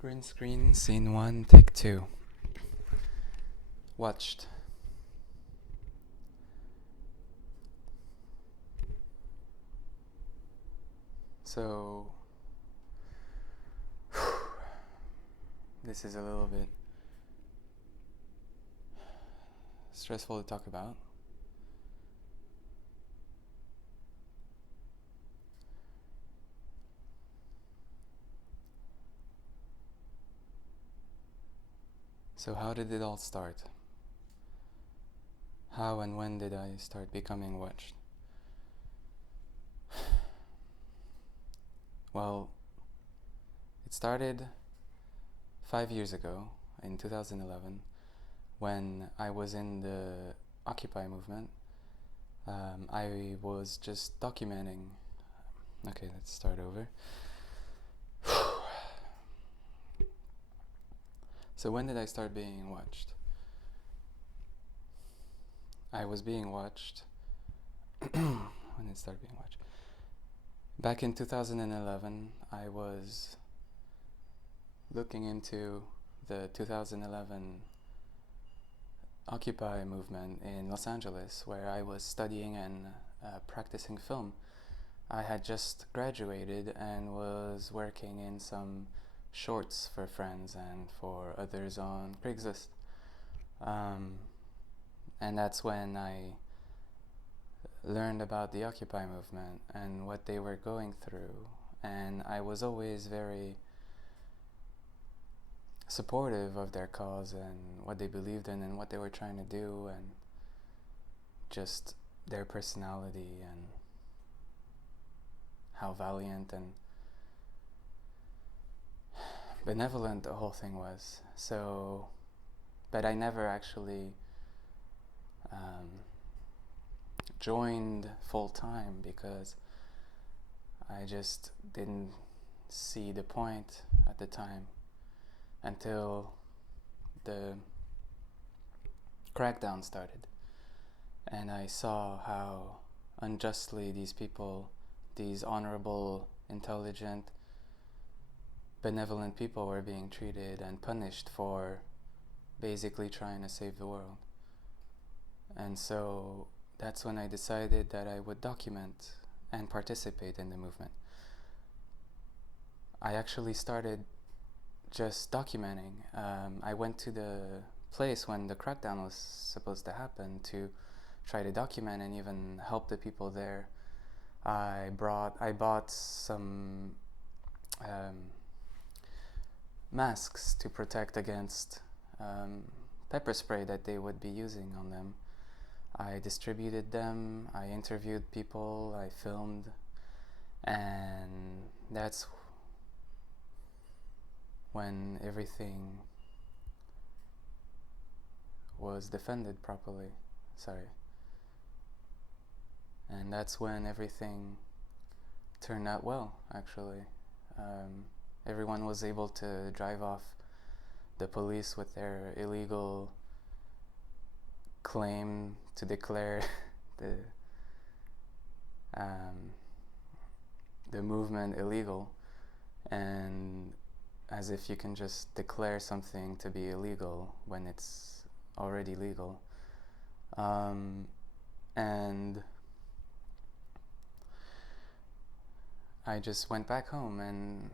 Green screen, scene 1, take 2. Watched. So, this is a little bit stressful to talk about. So how did it all start? How and when did I start becoming watched? Well, it started 5 years ago, in 2011, when I was in the Occupy movement. I was just documenting. Okay, let's start over. So when did I start being watched? I was being watched. When did I start being watched? Back in 2011, I was looking into the 2011 Occupy movement in Los Angeles, where I was studying and practicing film. I had just graduated and was working in some shorts for friends and for others on Craigslist. And that's when I learned about the Occupy movement and what they were going through. And I was always very supportive of their cause and what they believed in and what they were trying to do, and just their personality and how valiant and benevolent the whole thing was. So, but I never actually joined full time because I just didn't see the point at the time until the crackdown started, and I saw how unjustly these people, these honorable, intelligent, benevolent people, were being treated and punished for basically trying to save the world. And so that's when I decided that I would document and participate in the movement. I actually started just documenting. I went to the place when the crackdown was supposed to happen to try to document and even help the people there. I bought some masks to protect against pepper spray that they would be using on them. I distributed them, I interviewed people, I filmed, and that's when everything was defended properly. And that's when everything turned out well, actually. Everyone was able to drive off the police with their illegal claim to declare the movement illegal, and as if you can just declare something to be illegal when it's already legal. And I just went back home, and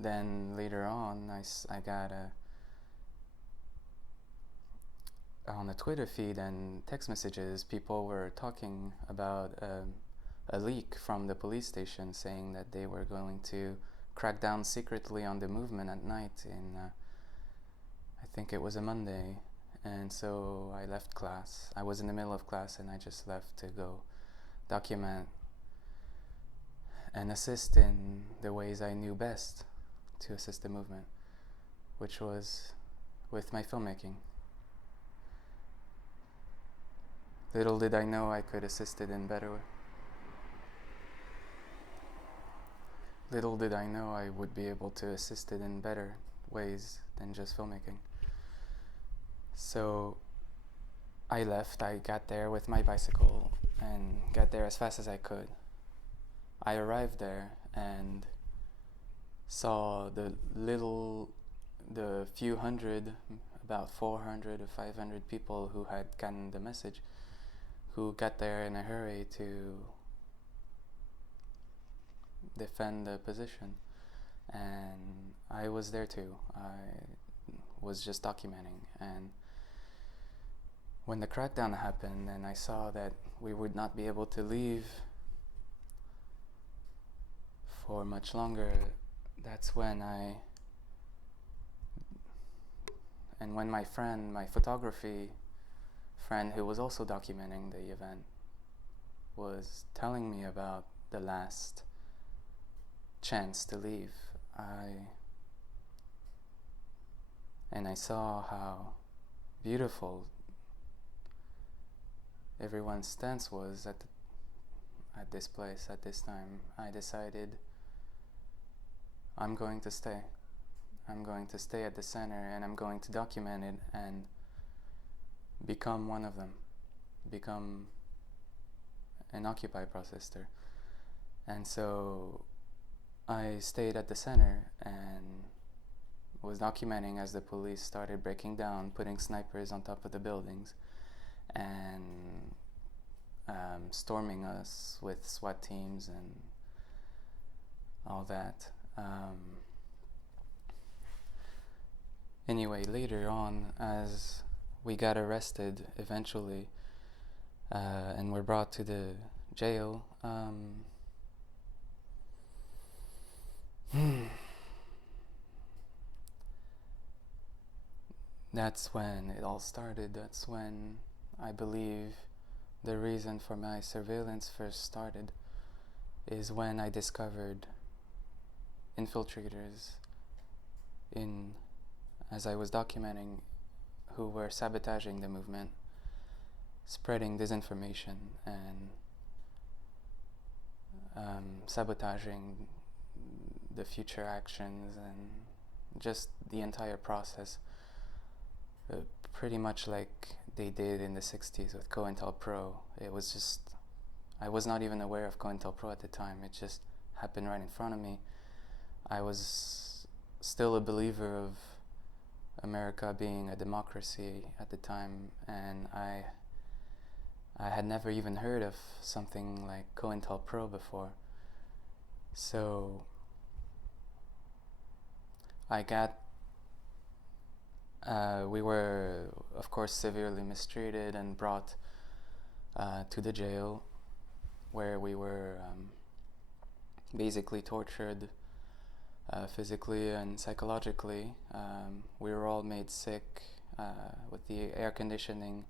then later on I got on the Twitter feed and text messages, people were talking about a leak from the police station saying that they were going to crack down secretly on the movement at night in I think it was a Monday. And so I left class. I was in the middle of class and I just left to go document and assist in the ways I knew best to assist the movement, which was with my filmmaking. Little did I know I could assist it in better way. Little did I know I would be able to assist it in better ways than just filmmaking. So I left. I got there with my bicycle and got there as fast as I could. I arrived there and saw the little the few hundred, about 400 or 500 people who had gotten the message, who got there in a hurry to defend the position. And I was there too. I was just documenting. And when the crackdown happened and I saw that we would not be able to leave for much longer, that's when when my friend, my photography friend who was also documenting the event, was telling me about the last chance to leave, and I saw how beautiful everyone's stance was at this place at this time. I decided I'm going to stay. I'm going to stay at the center, and I'm going to document it and become one of them, become an Occupy protester. And so I stayed at the center and was documenting as the police started breaking down, putting snipers on top of the buildings, and storming us with SWAT teams and all that. Anyway, later on, as we got arrested eventually and were brought to the jail, that's when it all started. That's when I believe the reason for my surveillance first started, is when I discovered infiltrators as I was documenting, who were sabotaging the movement, spreading disinformation and sabotaging the future actions and just the entire process, pretty much like they did in the 60s with Cointelpro. It was just, I was not even aware of Cointelpro at the time. It just happened right in front of me. I was still a believer of America being a democracy at the time, and I had never even heard of something like Cointelpro before. So we were, of course, severely mistreated and brought to the jail, where we were basically tortured physically and psychologically. We were all made sick with the air conditioning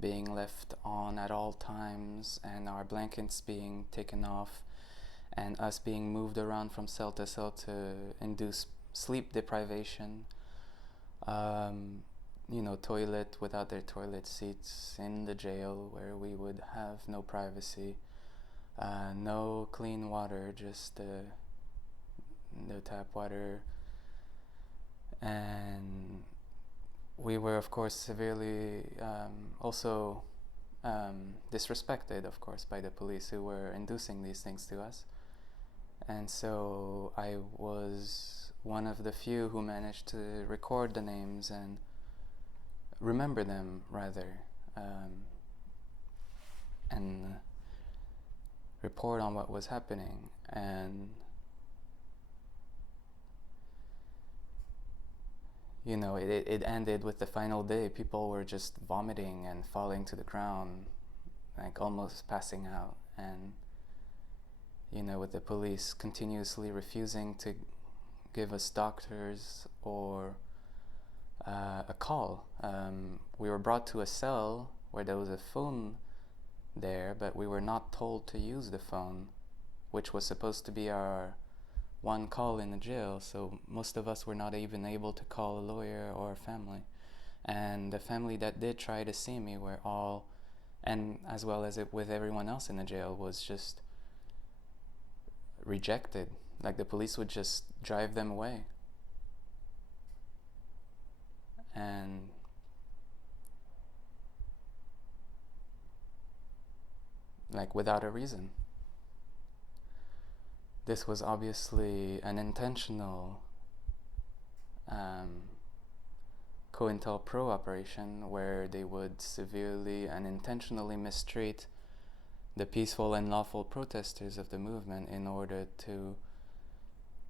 being left on at all times, and our blankets being taken off, and us being moved around from cell to cell to induce sleep deprivation. Toilet without their toilet seats in the jail, where we would have no privacy, no clean water, just the tap water. And we were, of course, severely also disrespected, of course, by the police, who were inducing these things to us. And so I was one of the few who managed to record the names and remember them, rather, and report on what was happening. And it ended with the final day. People were just vomiting and falling to the ground, like almost passing out, and with the police continuously refusing to give us doctors or a call. We were brought to a cell where there was a phone there, but we were not told to use the phone, which was supposed to be our one call in the jail. So most of us were not even able to call a lawyer or a family. And the family that did try to see me were all, and as well as with everyone else in the jail, was just rejected. Like the police would just drive them away. And like without a reason. This was obviously an intentional Cointelpro operation where they would severely and intentionally mistreat the peaceful and lawful protesters of the movement in order to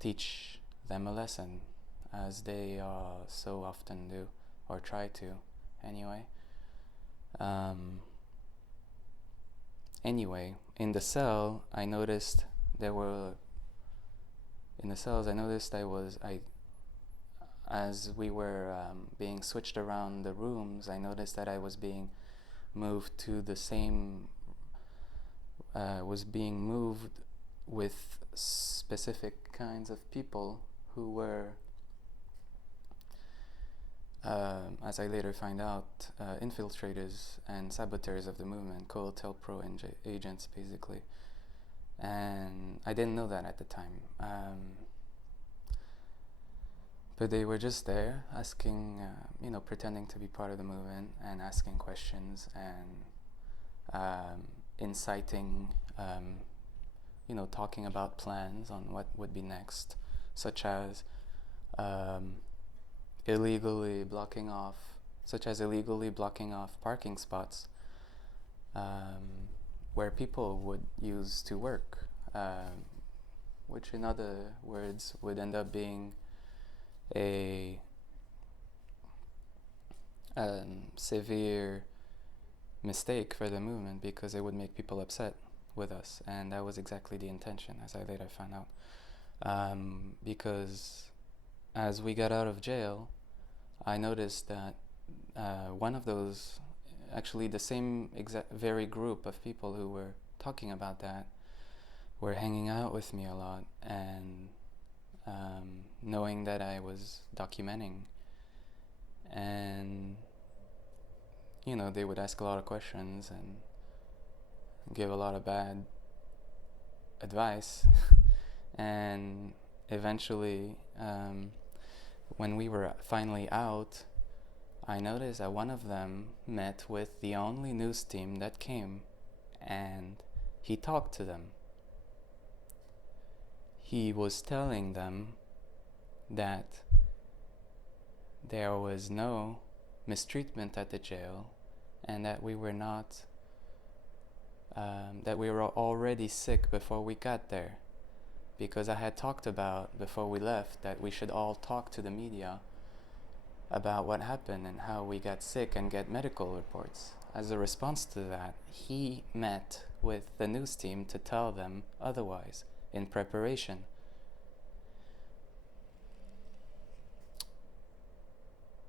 teach them a lesson, as they so often do, or try to, anyway. Anyway, in the cell, I noticed as we were being switched around the rooms, I noticed that I was being moved to the same, was being moved with specific kinds of people who were, as I later find out, infiltrators and saboteurs of the movement, Cointelpro agents, basically. And I didn't know that at the time. But they were just there, asking, pretending to be part of the movement and asking questions and inciting, talking about plans on what would be next, such as illegally blocking off parking spots where people would use to work, which in other words would end up being a severe mistake for the movement, because it would make people upset with us, and that was exactly the intention, as I later found out. Because as we got out of jail, I noticed that one of those, actually the same very group of people who were talking about that, were hanging out with me a lot, and knowing that I was documenting, and they would ask a lot of questions and give a lot of bad advice. And eventually, when we were finally out, I noticed that one of them met with the only news team that came, and he talked to them. He was telling them that there was no mistreatment at the jail, and that we were not, that we were already sick before we got there, because I had talked about before we left that we should all talk to the media about what happened and how we got sick and get medical reports. As a response to that, he met with the news team to tell them otherwise, in preparation.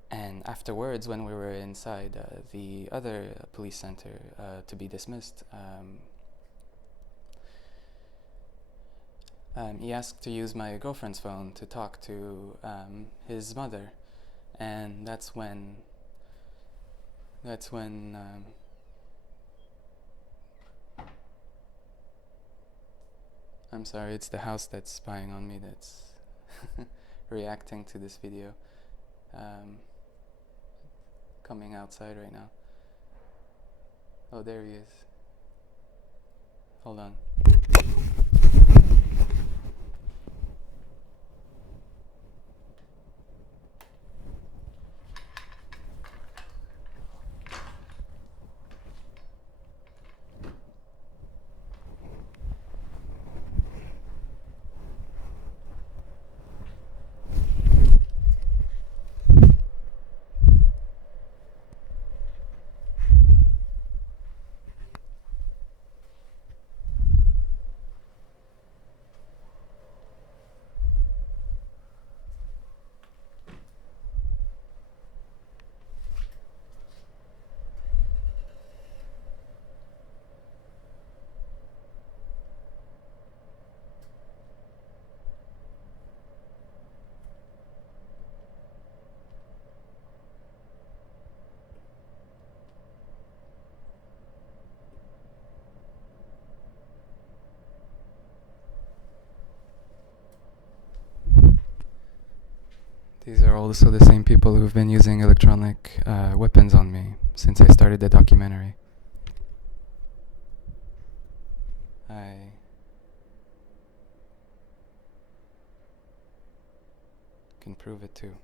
And afterwards, when we were inside the other police center to be dismissed, he asked to use my girlfriend's phone to talk to his mother, and that's when I'm sorry, it's the house that's spying on me that's reacting to this video, coming outside right now. Oh, there he is. Hold on. These are also the same people who've been using electronic weapons on me since I started the documentary. I can prove it too.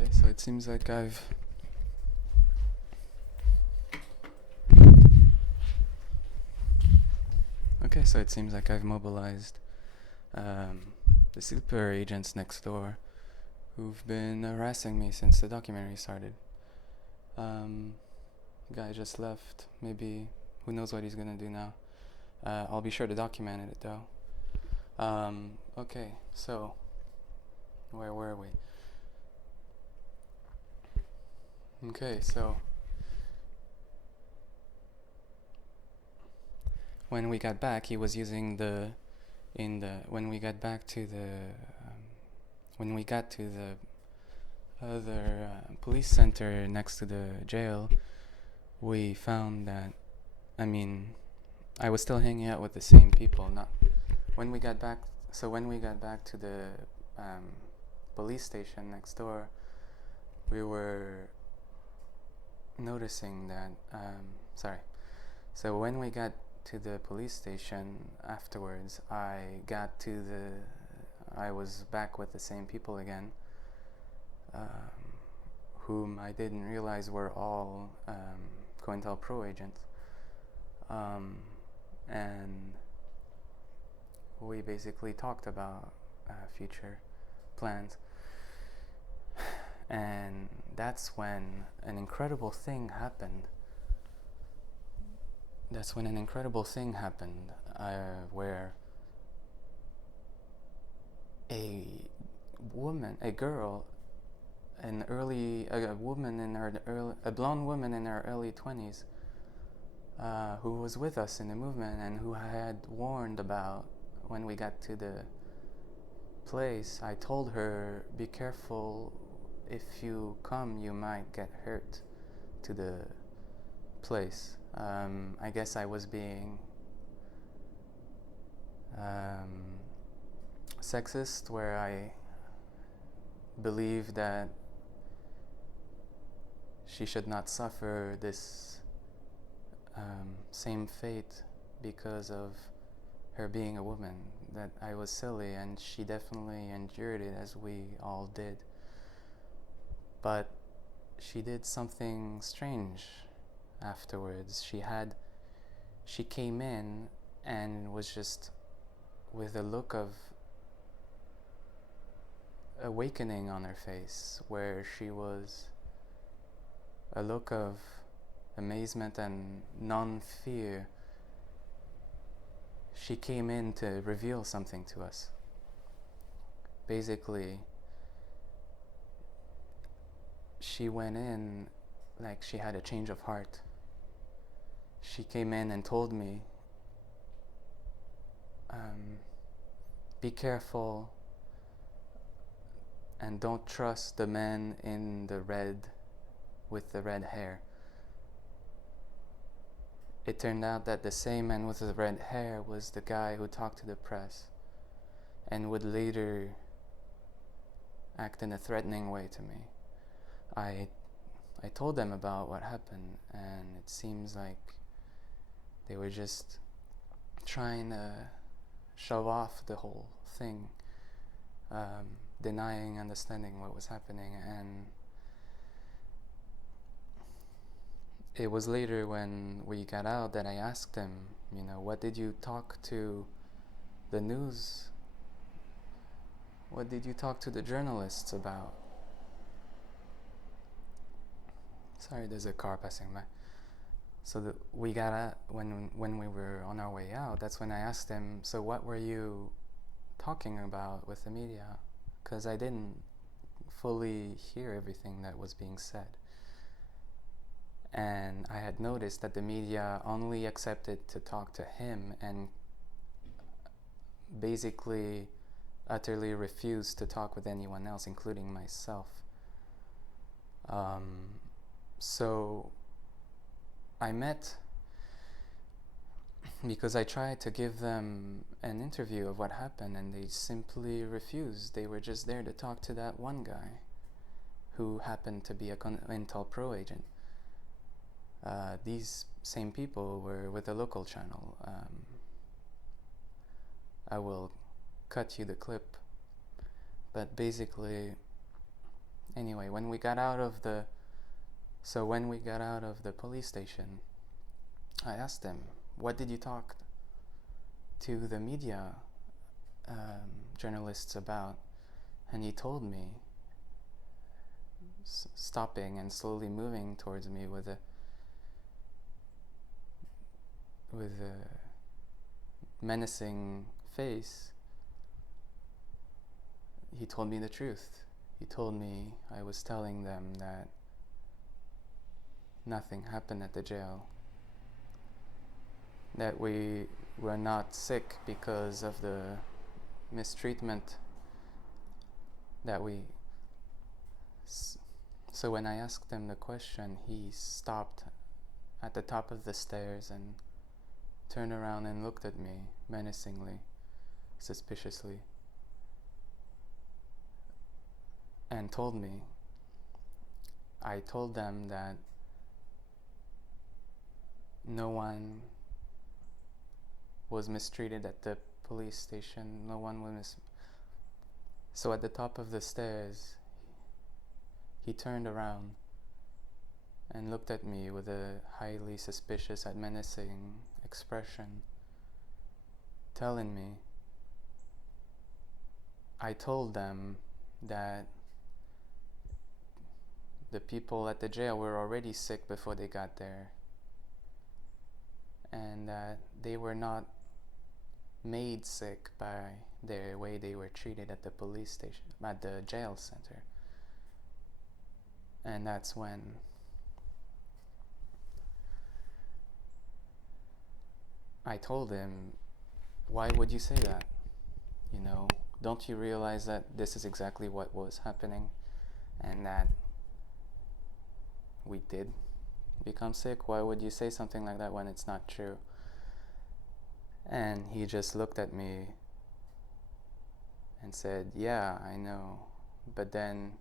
Okay, so it seems like I've mobilized the sleeper agents next door who've been harassing me since the documentary started. Guy just left. Maybe, who knows what he's gonna do now. I'll be sure to document it though. Okay, so where were we? Okay, so when we got back, he was using when we got to the other police center next to the jail, we found that, I was still hanging out with the same people. When we got back to the police station next door, we were noticing that, so when we got to the police station afterwards, I was back with the same people again, whom I didn't realize were all Cointelpro agents, and we basically talked about future plans, and that's when an incredible thing happened. Where a blonde woman in her early 20s, who was with us in the movement and who I had warned about when we got to the place. I told her, be careful, if you come you might get hurt to the place. I guess I was being sexist, where I believe that she should not suffer this same fate because of her being a woman, that I was silly, and she definitely endured it, as we all did. But she did something strange afterwards. She came in and was just with a look of awakening on her face, where she was a look of amazement and non-fear. She came in to reveal something to us. Basically, she went in like she had a change of heart. She came in and told me, be careful and don't trust the man with the red hair. It turned out that the same man with the red hair was the guy who talked to the press and would later act in a threatening way to me. I told them about what happened, and it seems like they were just trying to shove off the whole thing, denying understanding what was happening. And it was later, when we got out, that I asked them, what did you talk to the news? What did you talk to the journalists about? Sorry, there's a car passing by. So we got out, when we were on our way out, that's when I asked them, so what were you talking about with the media? Because I didn't fully hear everything that was being said. And I had noticed that the media only accepted to talk to him and basically utterly refused to talk with anyone else, including myself. So I met, because I tried to give them an interview of what happened, and they simply refused. They were just there to talk to that one guy who happened to be a Cointelpro agent. These same people were with a local channel. I will cut you the clip, but basically Anyway, when we got out of the police station, I asked him, what did you talk to the media journalists about? And he told me, stopping and slowly moving towards me with a menacing face. He told me the truth. He told me I was telling them that nothing happened at the jail, that we were not sick because of the mistreatment that we... So when I asked him the question, he stopped at the top of the stairs and turned around and looked at me menacingly, suspiciously, and told me, I told them that no one was mistreated at the police station, no one was So at the top of the stairs, he turned around and looked at me with a highly suspicious and menacing expression, telling me, I told them that the people at the jail were already sick before they got there, and that they were not made sick by the way they were treated at the police station, at the jail center. And that's when I told him, why would you say that? You know, don't you realize that this is exactly what was happening, and that we did become sick? Why would you say something like that when it's not true? And he just looked at me and said, yeah, I know. But then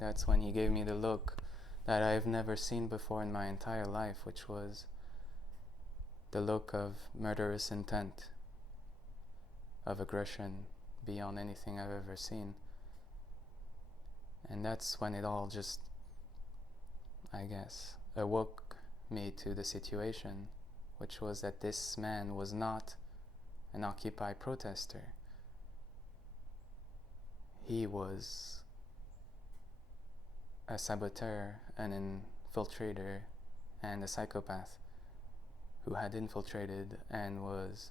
that's when he gave me the look that I've never seen before in my entire life, which was the look of murderous intent, of aggression beyond anything I've ever seen. And that's when it all just, I guess, awoke me to the situation, which was that this man was not an Occupy protester. He was a saboteur, an infiltrator, and a psychopath who had infiltrated and was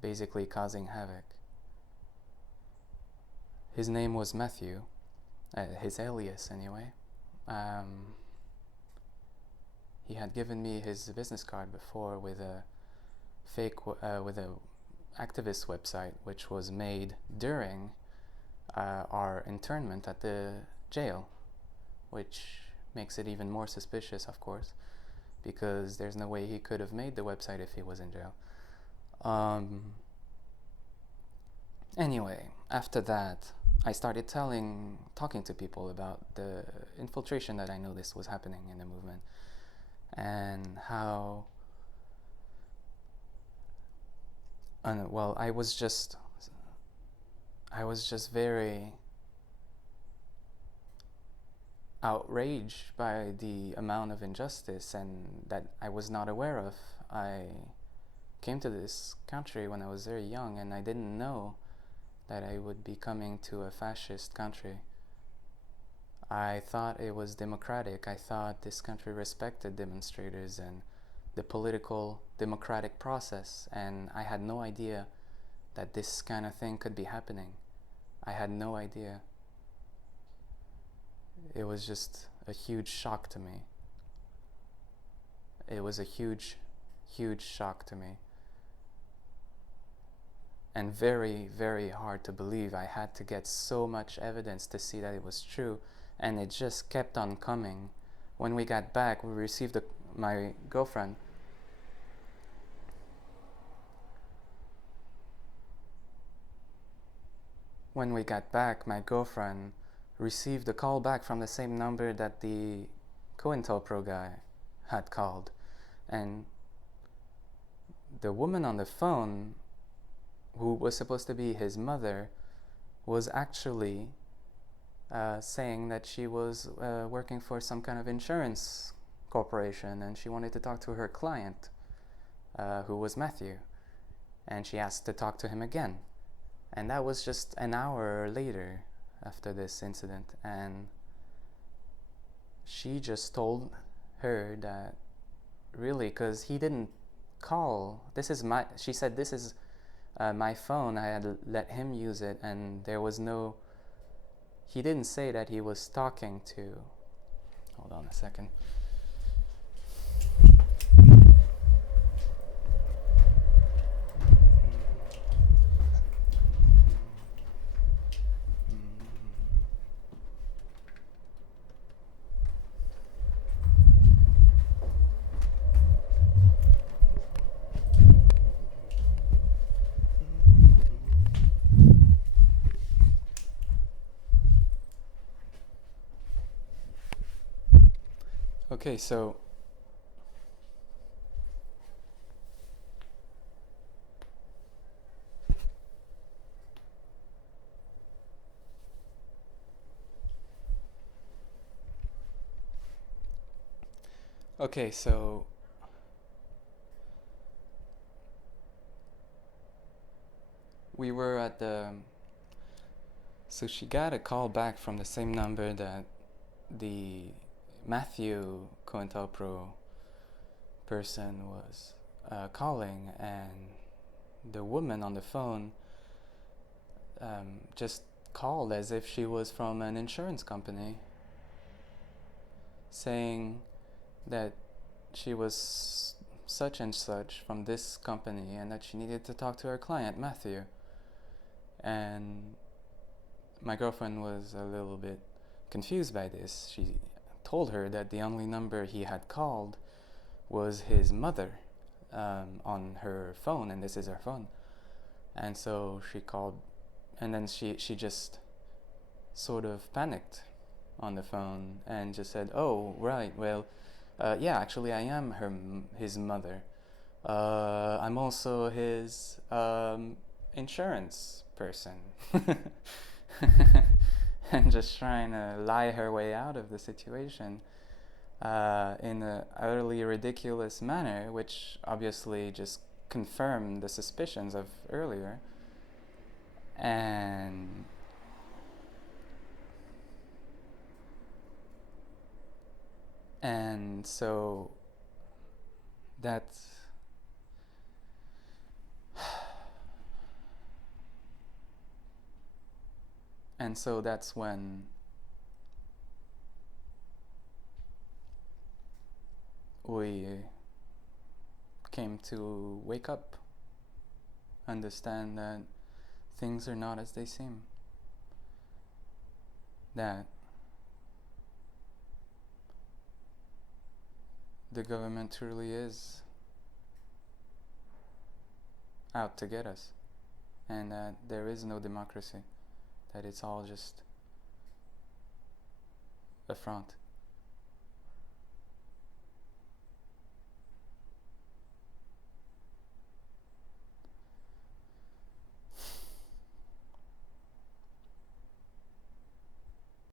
basically causing havoc. His name was Matthew, his alias anyway. He had given me his business card before with a fake, with a activist website, which was made during our internment at the jail, which makes it even more suspicious, of course, because there's no way he could have made the website if he was in jail. Anyway, after that, I started talking to people about the infiltration that I noticed was happening in the movement, and how, well, I was just very outraged by the amount of injustice and that I was not aware of. I came to this country when I was very young, and I didn't know that I would be coming to a fascist country. I thought it was democratic. I thought this country respected demonstrators and the political democratic process, and I had no idea that this kind of thing could be happening. I had no idea. It was just a huge shock to me. It was a huge, huge shock to me. And very, very hard to believe. I had to get so much evidence to see that it was true, and it just kept on coming. When we got back, we received my girlfriend. When we got back, my girlfriend received a call back from the same number that the Cointelpro guy had called. And the woman on the phone, who was supposed to be his mother, was actually saying that she was working for some kind of insurance corporation and she wanted to talk to her client, who was Matthew, and she asked to talk to him again. And that was just an hour later after this incident, and she just told her that really, because he didn't call, she said, this is my phone, I had let him use it, and there was no, he didn't say that he was talking to, hold on a second. Okay, so we were at so she got a call back from the same number that the Matthew Cointelpro person was calling, and the woman on the phone just called as if she was from an insurance company, saying that she was such and such from this company and that she needed to talk to her client, Matthew. And my girlfriend was a little bit confused by this. She told her that the only number he had called was his mother on her phone, and this is her phone. And so she called, and then she just sort of panicked on the phone and just said, oh, right, well, yeah, actually I am his mother. I'm also his insurance person. And just trying to lie her way out of the situation in an utterly ridiculous manner, which obviously just confirmed the suspicions of earlier. And so that's and so that's when we came to wake up, understand that things are not as they seem, that the government truly is out to get us, and that there is no democracy, that it's all just a front.